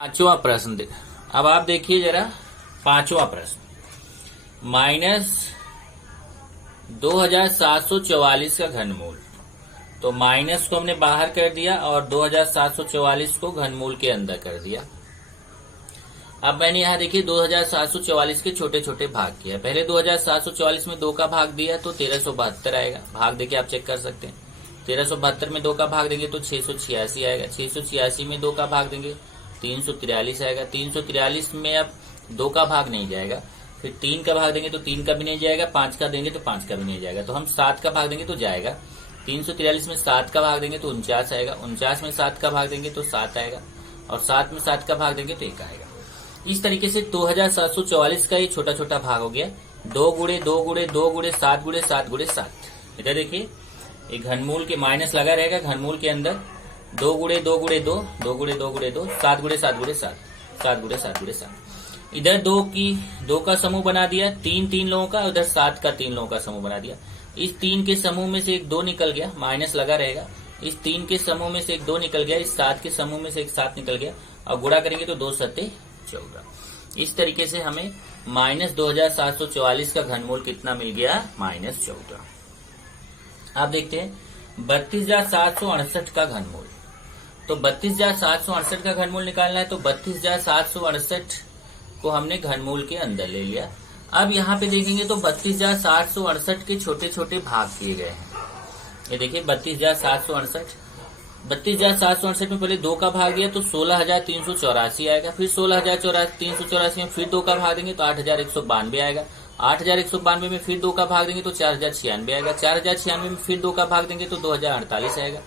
पांचवा प्रश्न अब आप देखिए जरा। पांचवा प्रश्न -2744 का घनमूल। तो माइनस को हमने बाहर कर दिया और 2744 को घनमूल के अंदर कर दिया। अब मैंने यहाँ देखिए 2744 के छोटे छोटे भाग किया। पहले 2744 में 2 का भाग दिया तो 1372 आएगा। भाग देखिए आप चेक कर सकते हैं। 1372 में 2 का भाग देंगे तो 686 आएगा। 686 में 2 का भाग देंगे 343 आएगा। 343 में अब 2 का भाग नहीं जाएगा। फिर 3 का भाग देंगे तो 3 का भी नहीं जाएगा। 5 का देंगे तो 5 का भी नहीं जाएगा। तो हम 7 का भाग देंगे तो जाएगा। 343 में 7 का भाग देंगे तो 49 आएगा। 49 में 7 का भाग देंगे तो 7 आएगा। और 7 में 7 का भाग देंगे तो 1 आएगा। इस तरीके से 2744 का ये छोटा छोटा भाग हो गया। 2 गुणे 2 गुणे 2 गुणे 7 गुणे 7 गुणे 7। इधर देखिए ये घनमूल के माइनस लगा रहेगा। घनमूल के अंदर 2 गुणे 2 गुणे 2 2 गुणे 2 गुणे 2 7 गुणे 7 गुणे 7 7 गुणे 7 गुणे 7। इधर 2 का समूह बना दिया। 3 लोगों का। उधर 7 का 3 लोगों का समूह बना दिया। इस 3 के समूह में से एक 2 निकल गया। माइनस लगा रहेगा। इस 3 के समूह में से एक 2 निकल गया। इस 7 के समूह में से एक 7 निकल गया। और गुणा करेंगे तो 2 सत्ते 14। इस तरीके से हमें -2744 का घनमूल कितना मिल गया? -14। आप देखते हैं 32,768 का घनमूल। तो 32,768 का घनमूल निकालना है तो 32,768 को हमने घनमूल के अंदर ले लिया। अब यहाँ पे देखेंगे तो 32,768 के छोटे छोटे भाग किए गए हैं। ये देखिए 32,768 में पहले 2 का भाग दिया तो 16,384 आएगा। फिर 16,384 में फिर 2 का भाग देंगे तो 8,192 आएगा। 8,192 में फिर 2 का भाग देंगे तो 4,096 आएगा। 4,096 में फिर 2 का भाग देंगे तो 2,048 आएगा।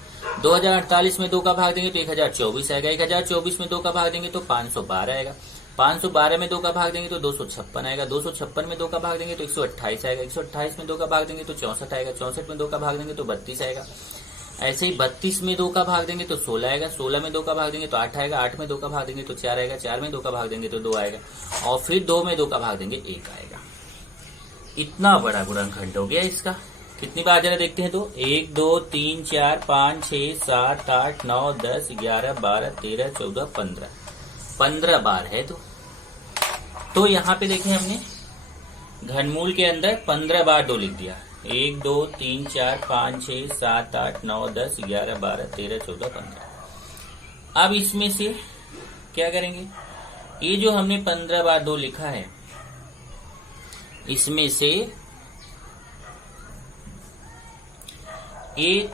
2,048 में 2 का भाग देंगे तो 1,024 आएगा। 1,024 में 2 का भाग देंगे तो 512 आएगा। 512 में 2 का भाग देंगे तो 256 आएगा। 256 में 2 का भाग देंगे तो 128 आएगा। 128 में 2 का भाग देंगे तो 64 आएगा। 64 में 2 का भाग देंगे तो 32 आएगा। ऐसे ही 32 में 2 का भाग देंगे तो 16 आएगा। 16 में 2 का भाग देंगे तो 8 आएगा। 8 में 2 का भाग देंगे तो 4 आएगा। 4 में 2 का भाग देंगे तो 2 आएगा। और फिर 2 में 2 का भाग देंगे 1 आएगा। इतना बड़ा गुणनखंड हो गया इसका। कितनी बार जरा देखते हैं तो 1 2 3 4 5 6 7 8 9 10 11 12 13 14 15 15 बार है। तो यहाँ पे देखें हमने घनमूल के अंदर 15 बार 2 लिख दिया। 1 2 3 4 5 6 7 8 9 10 11 12 13 14 15। अब इसमें से क्या करेंगे? ये जो हमने 15 बार 2 लिखा है इसमें से ये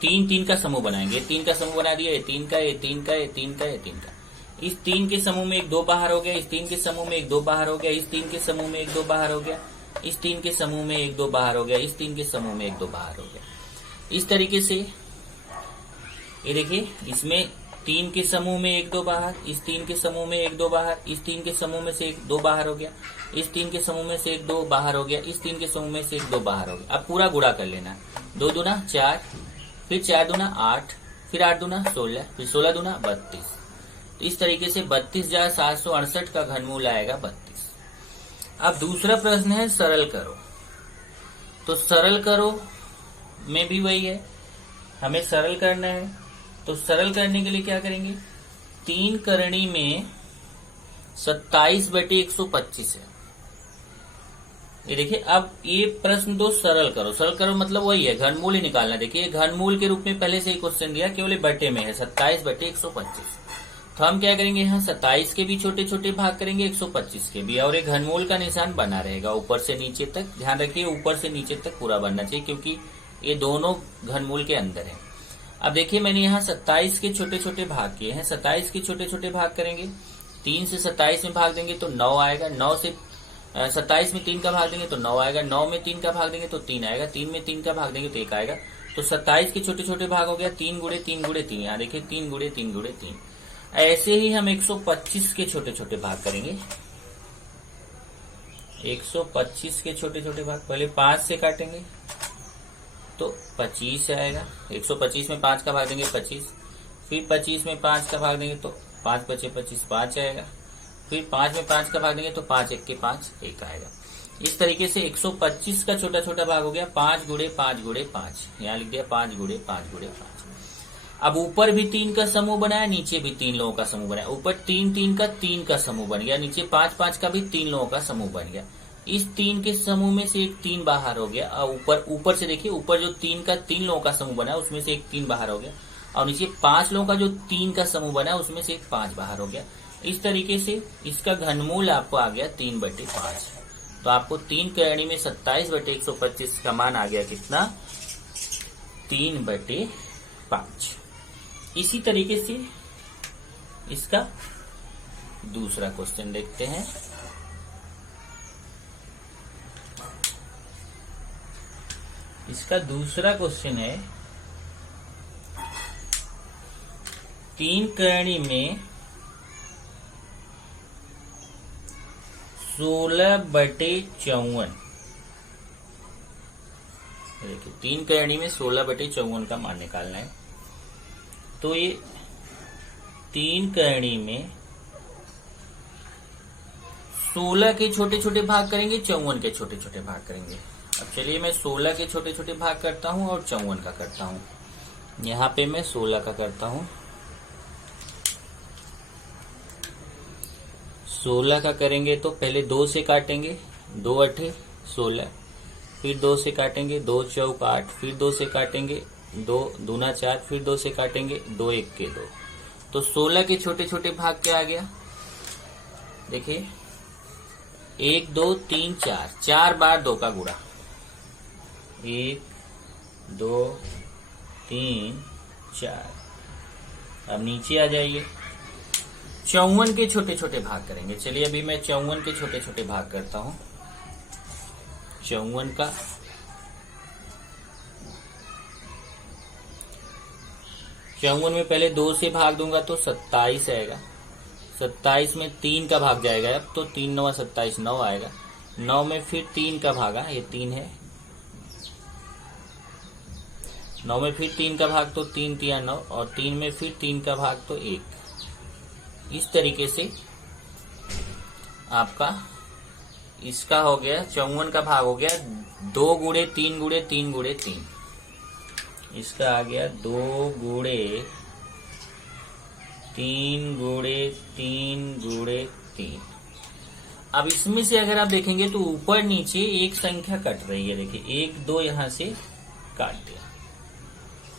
3 का समूह बनाएंगे। 3 का समूह बना दिया। ये 3 का, ये 3 का, ये 3 का, ये 3 का। इस 3 के समूह में एक 2 बाहर हो गया। इस 3 के समूह में एक 2 बाहर हो गया। इस 3 के समूह में एक 2 बाहर हो गया। इस 3 के समूह में एक 2 बाहर हो गया। इस 3 के समूह में एक 2 बाहर हो गया। इस तरीके से ये देखिए इसमें 3 के समूह में एक 2 बाहर। इस 3 के समूह में एक 2 बाहर। इस 3 के समूह में से एक 2 बाहर हो गया। इस 3 के समूह में से एक 2 बाहर हो गया। इस 3 के समूह में से एक 2 बाहर हो गया। अब पूरा गुणा कर लेना। 2 दूना 4, फिर 4 दूना 8, फिर 8 दूना 16, फिर 16 दूना 32। तो इस तरीके से 32,768 का घनमूल आएगा 32। अब दूसरा प्रश्न है सरल करो। तो सरल करो में भी वही है, हमें सरल करना है। तो सरल करने के लिए क्या करेंगे? 3 करणी में 27/125 है। ये देखिए अब ये प्रश्न दो सरल करो। सरल करो मतलब वही है, घनमूल ही निकालना। देखिए घनमूल के रूप में पहले से ही क्वेश्चन दिया, केवल बटे में है 27/125। तो हम क्या करेंगे? यहाँ 27 के भी छोटे छोटे भाग करेंगे, 125 के भी। और ये घनमूल का निशान बना रहेगा ऊपर से नीचे तक। ध्यान रखिए ऊपर से नीचे तक पूरा बनना चाहिए, क्योंकि ये दोनों घनमूल के अंदर है। अब देखिए मैंने यहाँ 27 के छोटे छोटे भाग किए हैं। 27 के छोटे छोटे भाग करेंगे। 3 से 27 में भाग देंगे तो 9 आएगा। 9 से 27 में 3 का भाग देंगे तो 9 आएगा। 9 में 3 का भाग देंगे तो 3 आएगा। 3 में 3 का भाग देंगे तो 1 आएगा। तो 27 के छोटे छोटे भाग हो गया 3 गुणे 3 गुणे 3। यहाँ देखिए 3 गुणे 3 गुणे 3। ऐसे ही हम 125 के छोटे छोटे भाग करेंगे। 125 के छोटे छोटे भाग पहले 5 से काटेंगे तो 25 आएगा। 125 में 5 का भाग देंगे 25। फिर 25 में 5 का भाग देंगे तो 5 बचे 25 5 आएगा। फिर 5 में 5 का भाग देंगे तो 5 1 के 5 1 आएगा। इस तरीके से 125 का छोटा छोटा भाग हो गया 5 गुणे 5 गुणे 5। यहाँ लिख दिया 5 गुणे 5 गुणे 5। अब ऊपर भी 3 का समूह बनाया, नीचे भी 3 लोगों का समूह बनाया। ऊपर 3 3 का 3 का समूह बन गया, नीचे 5 5 का भी 3 लोगों का समूह बन गया। इस 3 के समूह में से एक 3 बाहर हो गया, और ऊपर से देखिए, ऊपर जो 3 का 3 लोगों का समूह बना उसमें से एक 3 बाहर हो गया, और नीचे 5 लोगों का जो 3 का समूह बना उसमें से एक 5 बाहर हो गया। इस तरीके से इसका घनमूल आपको आ गया 3/5। तो आपको 3 करणी में 27/125 का मान आ गया कितना? 3/5। इसी तरीके से इसका दूसरा क्वेश्चन देखते हैं। इसका दूसरा क्वेश्चन है 3 करणी में 16/54। देखिए 3 करणी में 16/54 का मान निकालना है। तो ये 3 करणी में 16 के छोटे छोटे भाग करेंगे, 54 के छोटे छोटे भाग करेंगे। अब चलिए मैं 16 के छोटे छोटे भाग करता हूं और 54 का करता हूं। यहां पे मैं 16 का करता हूं। 16 का करेंगे तो पहले 2 से काटेंगे, 2 8 16, फिर 2 से काटेंगे, 2 चौक 8, फिर 2 से काटेंगे, 2 दूना 4, फिर 2 से काटेंगे, 2 1 के 2। तो 16 के छोटे छोटे भाग क्या आ गया? देखिए 1 2 3 4, 4 बार 2 का गुणा, 1 2 3 4। अब नीचे आ जाइए, 54 के छोटे छोटे भाग करेंगे। चलिए अभी मैं 54 के छोटे छोटे भाग करता हूं। 54 का 54 में पहले 2 से भाग दूंगा तो 27 आएगा। 27 में 3 का भाग जाएगा, अब तो 3 9 27, 9 आएगा। 9 में फिर 3 का भागा, ये 3 है। 9 में फिर 3 का भाग तो 3 3 9, और 3 में फिर 3 का भाग तो 1। इस तरीके से आपका इसका हो गया 54 का भाग हो गया 2 गुणे 3 गुणे 3 गुणे 3। इसका आ गया 2 गुणे 3 गुणे 3 गुणे 3। अब इसमें से अगर आप देखेंगे तो ऊपर नीचे एक संख्या कट रही है। देखिए 1 2 यहां से काट दिया,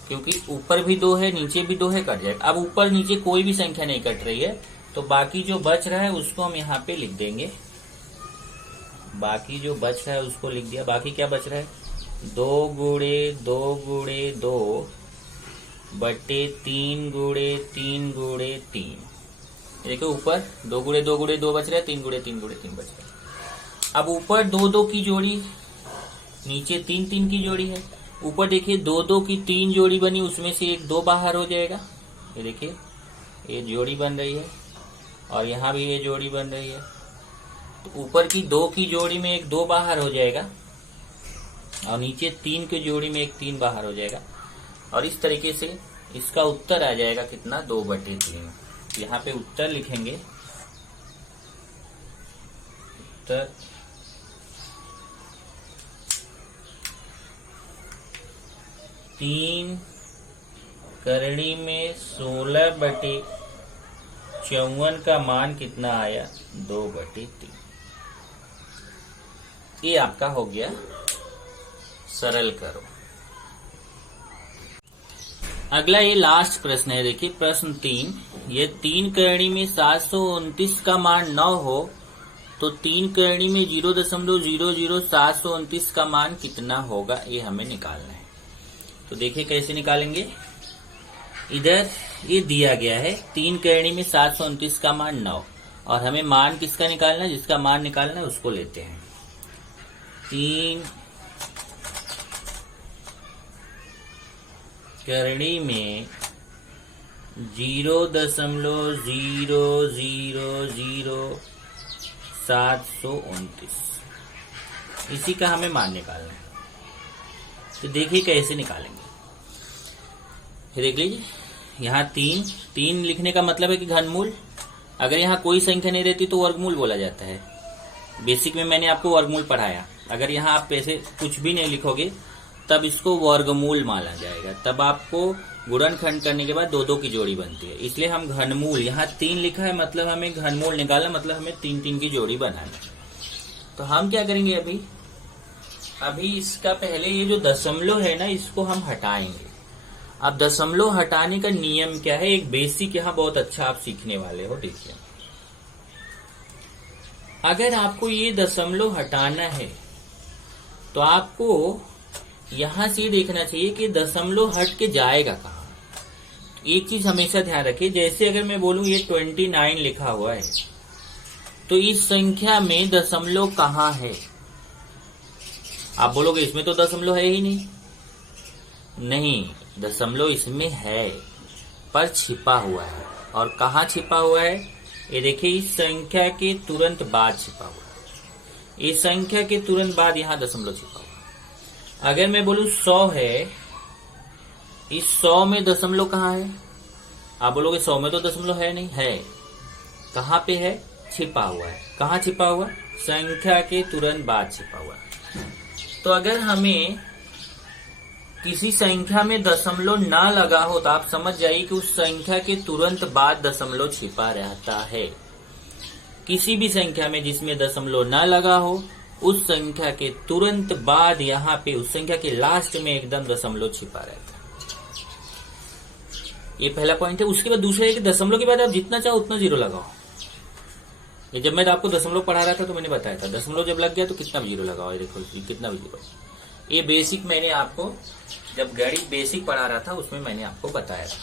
क्योंकि ऊपर भी 2 है, नीचे भी 2 है, कट जाएगा। अब ऊपर नीचे कोई भी संख्या नहीं कट रही है, तो बाकी जो बच रहा है उसको हम यहाँ पे लिख देंगे। बाकी जो बच रहा है उसको लिख दिया। बाकी क्या बच रहा है? 2 गुणे 2 गुणे 2 बटे 3 गुणे 3 गुणे 3। देखो ऊपर 2 गुणे 2 गुणे 2 बच रहा है, 3 गुणे 3 गुणे 3 बच रहा है। अब ऊपर 2 2 की जोड़ी, नीचे 3 3 की जोड़ी है। ऊपर देखिए 2 2 की 3 जोड़ी बनी, उसमें से एक 2 बाहर हो जाएगा। ये देखिए ये जोड़ी बन रही है, और यहाँ भी ये जोड़ी बन रही है। तो ऊपर की 2 की जोड़ी में एक 2 बाहर हो जाएगा, और नीचे 3 की जोड़ी में एक 3 बाहर हो जाएगा। और इस तरीके से इसका उत्तर आ जाएगा कितना? 2/3। यहाँ पे उत्तर लिखेंगे। उत्तर 3 करणी में 16/54 का मान कितना आया? 2/3। ये आपका हो गया। सरल करो। अगला ये लास्ट प्रश्न है। देखिए प्रश्न 3, ये 3 करणी में 729 का मान 9 हो तो 3 करणी में 0.00729 का मान कितना होगा, ये हमें निकालना है। तो देखिए कैसे निकालेंगे। इधर ये दिया गया है 3 करणी में 729 का मान 9, और हमें मान किसका निकालना है? जिसका मान निकालना है उसको लेते हैं। 3 करणी में 0.0000729, इसी का हमें मान निकालना है। तो देखिए कैसे निकालेंगे। देख लीजिए, यहाँ 3 लिखने का मतलब है कि घनमूल। अगर यहाँ कोई संख्या नहीं रहती तो वर्गमूल बोला जाता है। बेसिक में मैंने आपको वर्गमूल पढ़ाया। अगर यहाँ आप ऐसे कुछ भी नहीं लिखोगे तब इसको वर्गमूल माना जाएगा। तब आपको गुणनखंड करने के बाद 2-2 की जोड़ी बनती है, इसलिए हम घनमूल, यहाँ 3 लिखा है मतलब हमें घनमूल निकालना, मतलब हमें 3-3 की जोड़ी बनाना। तो हम क्या करेंगे, अभी इसका पहले ये जो दशमलव है ना, इसको हम हटाएंगे। अब दशमलव हटाने का नियम क्या है, एक बेसिक यहाँ बहुत अच्छा आप सीखने वाले हो। देखिए, अगर आपको ये दशमलव हटाना है तो आपको यहां से देखना चाहिए कि दशमलव हट के जाएगा कहाँ। एक चीज हमेशा ध्यान रखिए, जैसे अगर मैं बोलूं ये 29 लिखा हुआ है, तो इस संख्या में दशमलव कहाँ है? आप बोलोगे इसमें तो दशमलव है ही नहीं, दशमलव इसमें है पर छिपा हुआ है। और कहाँ छिपा हुआ है? ये देखिए, इस संख्या के तुरंत बाद छिपा हुआ है। इस संख्या के तुरंत बाद यहाँ दशमलव छिपा हुआ है। अगर मैं बोलूं 100 है, इस 100 में दशमलव कहाँ है? आप बोलोगे 100 में तो दशमलव है नहीं, है। कहाँ पे है? छिपा हुआ है। कहाँ छिपा हुआ? संख्या के तुरंत बाद छिपा हुआ है। तो अगर हमें किसी संख्या में दशमलव ना लगा हो तो आप समझ जाइए कि उस संख्या के तुरंत बाद दशमलव छिपा रहता है। किसी भी संख्या में जिसमें दशमलव ना लगा हो, उस संख्या के तुरंत बाद यहाँ पे उस संख्या के लास्ट में एकदम दशमलव छिपा रहता है। ये पहला पॉइंट है। उसके बाद दूसरा है कि दशमलव के बाद आप जितना चाहो उतना जीरो लगाओ। ये जब मैं आपको दशमलव पढ़ा रहा था तो मैंने बताया था, दशमलव जब लग गया तो कितना भी जीरो लगाओ। ये देखो कितना भी जीरो। ये बेसिक मैंने आपको जब गणित बेसिक पढ़ा रहा था उसमें मैंने आपको बताया था।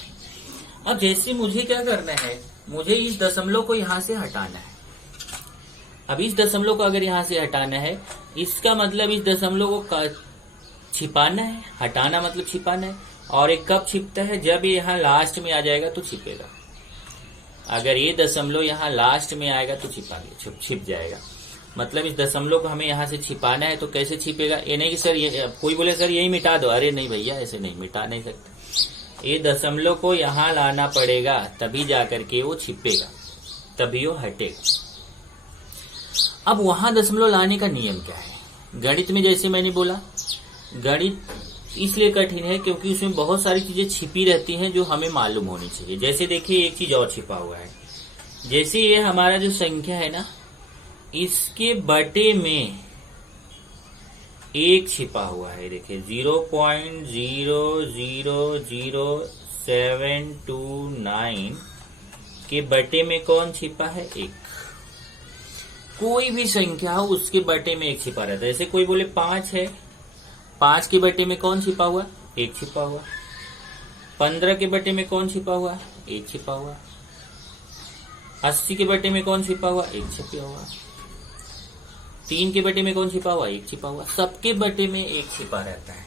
अब जैसे मुझे क्या करना है, मुझे इस दशमलव को यहां से हटाना है। अब इस दशमलव को अगर यहां से हटाना है, इसका मतलब इस दशमलव को छिपाना है। हटाना मतलब छिपाना है। और एक कब छिपता है? जब ये यहाँ लास्ट में आ जाएगा तो छिपेगा। अगर ये दशमलव यहाँ लास्ट में आएगा तो छिप जाएगा। मतलब इस दशमलव को हमें यहाँ से छिपाना है। तो कैसे छिपेगा? ये नहीं कि सर ये कोई बोले सर यही मिटा दो। अरे नहीं भैया, ऐसे नहीं, मिटा नहीं सकते। ये दशमलव को यहाँ लाना पड़ेगा, तभी जाकर के वो छिपेगा, तभी वो हटेगा। अब वहां दशमलव लाने का नियम क्या है? गणित में जैसे मैंने बोला, गणित इसलिए कठिन है क्योंकि उसमें बहुत सारी चीजें छिपी रहती हैं जो हमें मालूम होनी चाहिए। जैसे देखिए, एक चीज और छिपा हुआ है। जैसे ये हमारा जो संख्या है ना, इसके बटे में 1 छिपा हुआ है। देखिए 0.0000729 के बटे में कौन छिपा है? 1। कोई भी संख्या हो उसके बटे में 1 छिपा रहता है। जैसे कोई बोले 5 है, 5 के बटे में कौन छिपा हुआ? 1 छिपा हुआ। 15 के बटे में कौन छिपा हुआ? 1 छिपा हुआ। 80 के बटे में कौन छिपा हुआ? 1 छिपा हुआ। 3 के बटे में कौन छिपा हुआ? 1 छिपा हुआ। सबके बटे में 1 छिपा रहता है।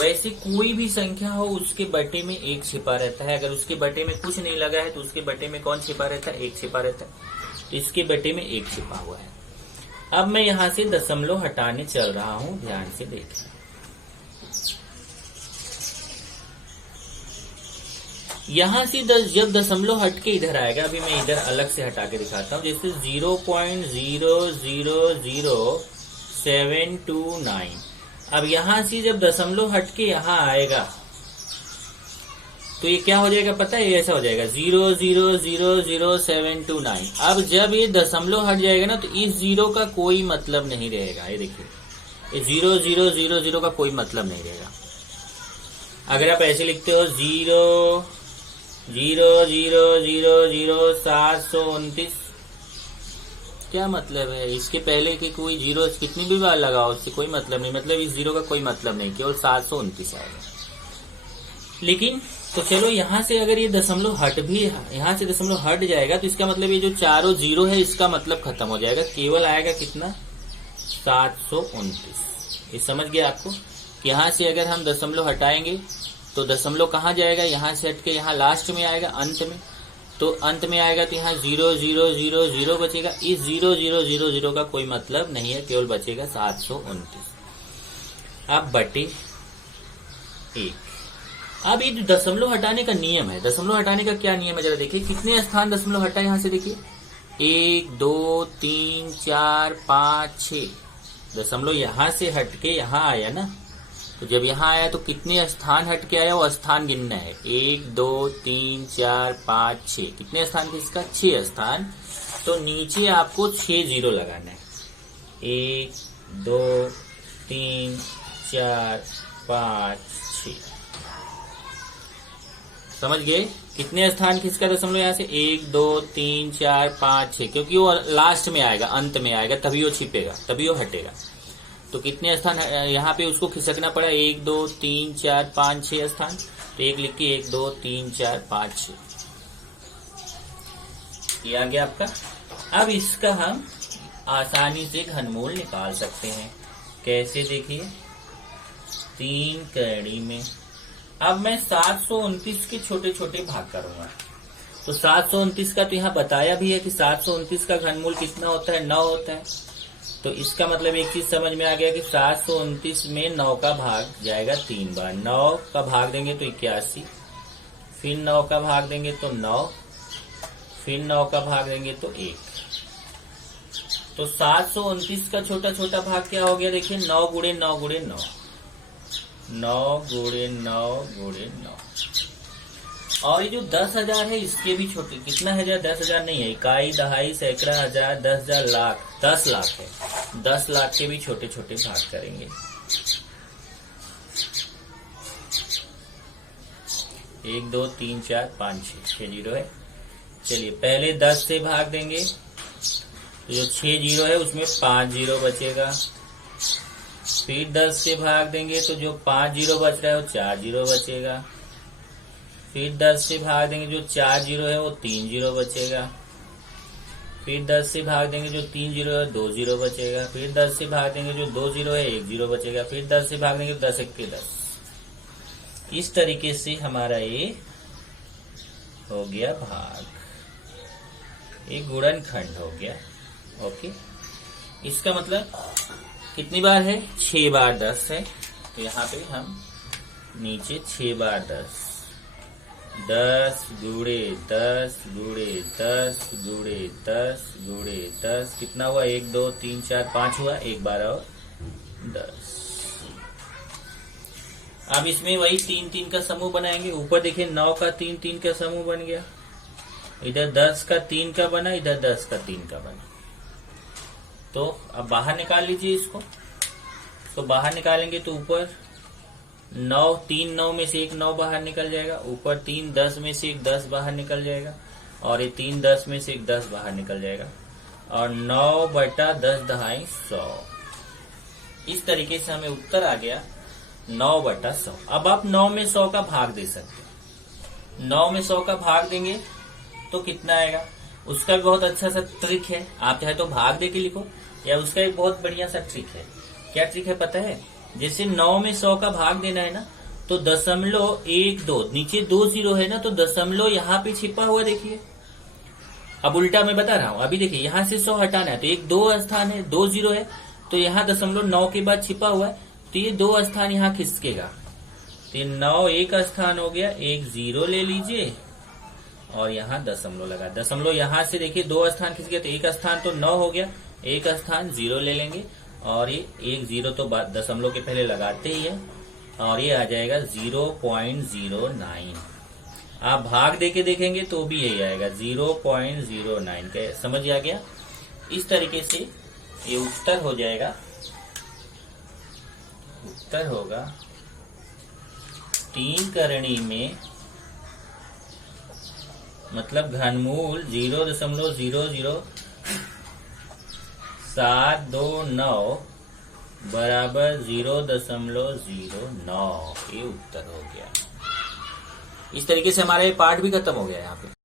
वैसे कोई भी संख्या हो उसके बटे में 1 छिपा रहता है। अगर उसके बटे में कुछ नहीं लगा है तो उसके बटे में कौन छिपा रहता है? 1 छिपा रहता है। इसके बटे में 1 छिपा हुआ है। अब मैं यहां से दशमलव हटाने चल रहा हूं, ध्यान से देखें। यहां से जब दशमलव हट के इधर आएगा, अभी मैं इधर अलग से हटा के दिखाता हूं। जैसे 0.0000729। अब यहां से जब दशमलव हट के यहां आएगा तो ये क्या हो जाएगा पता है? ऐसा हो जाएगा 0.0000729। अब जब ये दशमलव हट जाएगा ना, तो इस 0 का कोई मतलब नहीं रहेगा। ये देखिए, ये 0.000 का कोई मतलब नहीं रहेगा। अगर आप ऐसे लिखते हो 0.0000729, क्या मतलब है? इसके पहले की कोई जीरो कितनी भी बार लगाओ उससे कोई मतलब नहीं। मतलब इस 0 का कोई मतलब नहीं, केवल 729 आएगा। लेकिन तो चलो, यहां से अगर ये दशमलव हट भी, यहां से दशमलव हट जाएगा तो इसका मतलब ये जो चारों 0 है इसका मतलब खत्म हो जाएगा। केवल आएगा कितना? 729। ये समझ गया आपको? यहां से अगर हम दशमलव हटाएंगे तो दशमलव कहाँ जाएगा? यहां से हट के यहाँ लास्ट में आएगा, अंत में। तो अंत में आएगा तो यहाँ 0.000 बचेगा। इस 0.000 का कोई मतलब नहीं है, केवल बचेगा 729। अब बटे 1। अब ये दशमलव हटाने का नियम है। दशमलव हटाने का क्या नियम है जरा देखिए। कितने स्थान दशमलव हटा यहां से देखिए? 1 2 3 4 5 6। दशमलव यहां से हट के यहां आया ना, तो जब यहाँ आया तो कितने स्थान हट के आया, वो स्थान गिनना है। 1 2 3 4 5 6, कितने स्थान किसका, 6 स्थान। तो नीचे आपको 6 जीरो लगाना है। 1 2 3 4 5 6, समझ गए। कितने स्थान किसका दशमलव यहाँ से, 1 2 3 4 5 6, क्योंकि वो लास्ट में आएगा, अंत में आएगा, तभी वो छिपेगा, तभी वो हटेगा। तो कितने स्थान यहाँ पे उसको खिसकना पड़ा, 1 2 3 4 5 6 स्थान। तो एक लिख के 1 2 3 4 5 6, ये आ गया आपका। अब इसका हम आसानी से घनमूल निकाल सकते हैं। कैसे, देखिए 3 करणी में। अब मैं 729 के छोटे छोटे भाग करूंगा। तो 729 का तो यहाँ बताया भी है कि 729 का घनमूल कितना होता है, 9 होता है। तो इसका मतलब एक चीज समझ में आ गया कि 729 में 9 का भाग जाएगा 3 बार। 9 का भाग देंगे तो 81, फिर 9 का भाग देंगे तो 9, फिर 9 का भाग देंगे तो 1। तो 729 का छोटा छोटा भाग क्या हो गया, देखिए 9 गुणे 9 गुणे 9, 9 गुणे 9 गुणे 9। और ये जो 10,000 है इसके भी छोटे, कितना है, 10,000 नहीं है, इकाई, दहाई, सैकड़ा, हजार, 10,000, लाख, 10 लाख है। 10 लाख के भी छोटे छोटे भाग करेंगे। 1 2 3 4 5 6 जीरो है। चलिए पहले 10 से भाग देंगे तो जो 6 जीरो है उसमें 5 जीरो बचेगा। फिर 10 से भाग देंगे तो जो 5 जीरो बच रहा है वो 4 जीरो बचेगा। फिर 10 से भाग देंगे जो 4 जीरो है वो 3 जीरो बचेगा। फिर 10 से भाग देंगे जो 3 जीरो है 2 जीरो बचेगा। फिर 10 से भाग देंगे जो 2 जीरो है 1 जीरो बचेगा। फिर 10 से भाग देंगे 10 1 के 10। इस तरीके से हमारा ये हो गया भाग, ये गुणनखंड हो गया। ओके, इसका मतलब कितनी बार है, 6 बार 10 है। तो यहाँ पे हम नीचे 6 बार 10, 10 गुणे 10 गुणे 10 गुणे 10 गुणे 10, कितना हुआ, 1 2 3 4 5 हुआ, एक बार और 10। अब इसमें वही 3 3 का समूह बनाएंगे। ऊपर देखिए 9 का 3 3 का समूह बन गया, इधर 10 का 3 का बना, इधर 10 का 3 का बना। तो अब बाहर निकाल लीजिए इसको। तो बाहर निकालेंगे तो ऊपर 9 3 9 में से एक 9 बाहर निकल जाएगा, ऊपर 3 10 में से एक 10 बाहर निकल जाएगा, और ये 3 10 में से एक 10 बाहर निकल जाएगा, और 9 बटा 10 दहाई 100। इस तरीके से हमें उत्तर आ गया 9 बटा 100। अब आप 9 में 100 का भाग दे सकते हैं। 9 में 100 का भाग देंगे तो कितना आएगा, उसका भी बहुत अच्छा सा ट्रिक है। आप चाहे तो भाग दे के लिखो, या उसका एक बहुत बढ़िया सा ट्रिक है। क्या ट्रिक है पता है, जैसे 9 में 100 का भाग देना है ना, तो 0.12, नीचे 2 जीरो है ना, तो दशमलव यहाँ पे छिपा हुआ देखिए। अब उल्टा मैं बता रहा हूँ, अभी देखिए यहाँ से 100 हटाना है तो एक 2 स्थान है, 2 जीरो है, तो यहाँ 0.9 के बाद छिपा हुआ है, तो ये 2 स्थान यहाँ खिसकेगा। तो 9 एक स्थान हो गया, एक जीरो ले लीजिए और यहाँ दशमलव लगा। दशमलव यहाँ से देखिए 2 स्थान खिस गया, तो एक स्थान तो 9 हो गया, एक स्थान जीरो ले लेंगे, और ये एक जीरो तो दशमलव के पहले लगाते ही है, और ये आ जाएगा 0.09। आप भाग देके देखेंगे तो भी यही आएगा 0.09। समझ आ गया। इस तरीके से ये उत्तर हो जाएगा। उत्तर होगा 3 करणी में, मतलब घनमूल 0.00729 बराबर 0.09। ये उत्तर हो गया। इस तरीके से हमारा ये पाठ भी खत्म हो गया यहाँ पे।